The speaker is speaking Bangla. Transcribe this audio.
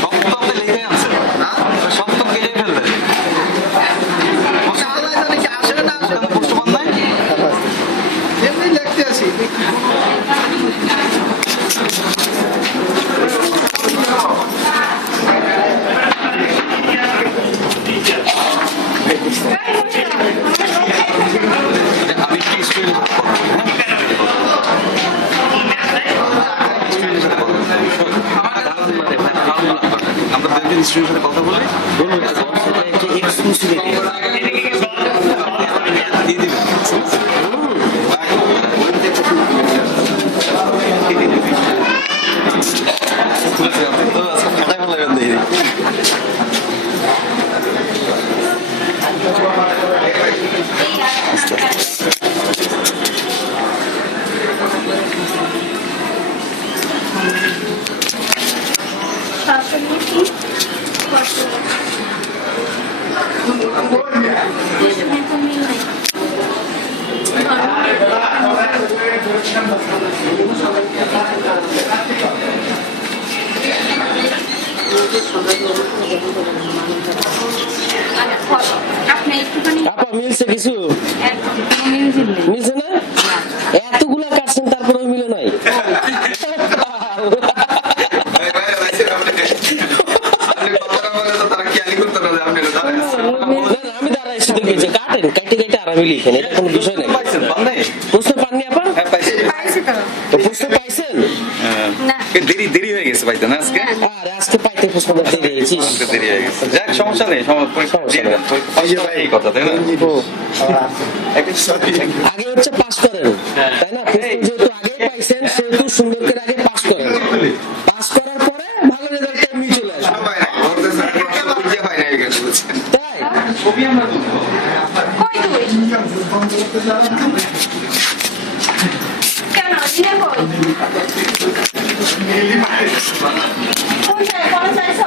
সপ্তাহে লিখে আনছে, সপ্তাহ কেটে ফেলবে। আসলে না আসলে প্রশ্ন পান নাই, এমনি লিখতে আছি। আমি একটু স্টুডেন্টের সাথে কথা বলি, আমরা দুজন স্টুডেন্টের সাথে কথা বলি, এক্সক্লুসিভিটি দিয়ে দিবেন। তো আজকে ফাটাই ভালো লাগবে দেখি। আপনি একটুখানি আপা মিলছে কিছু? মিলছে না? এতগুলা কাটছেন তারপরে মিলে নাই? আমি দাঁড়াইছি তো গেছে কাটেন কাটে কাটে আরামে লিখেন, এটা কোনো বিষয় নাই। প্রশ্ন পাননি আপা? পাইছি তো। তো প্রশ্ন পাইছেন? না দেরি দেরি হয়ে গেছে পাইতে না আজকে, আর আজকে পাইতে প্রশ্ন করতে দিয়েছিস। দেরি হয়ে গেছে। যাক সমস্যা নেই, এই কথা তাই না? আগে হচ্ছে পাস করেন, তাই না? প্রশ্ন যেহেতু আগে পাইছেন সেহেতু সুন্দর করে আগে পাস করেন, পাস করার পরে ভালো রেজাল্ট এমনি চলে আসবে। তাই কই তুই? কেন দিনে কই? কোন চাইছ?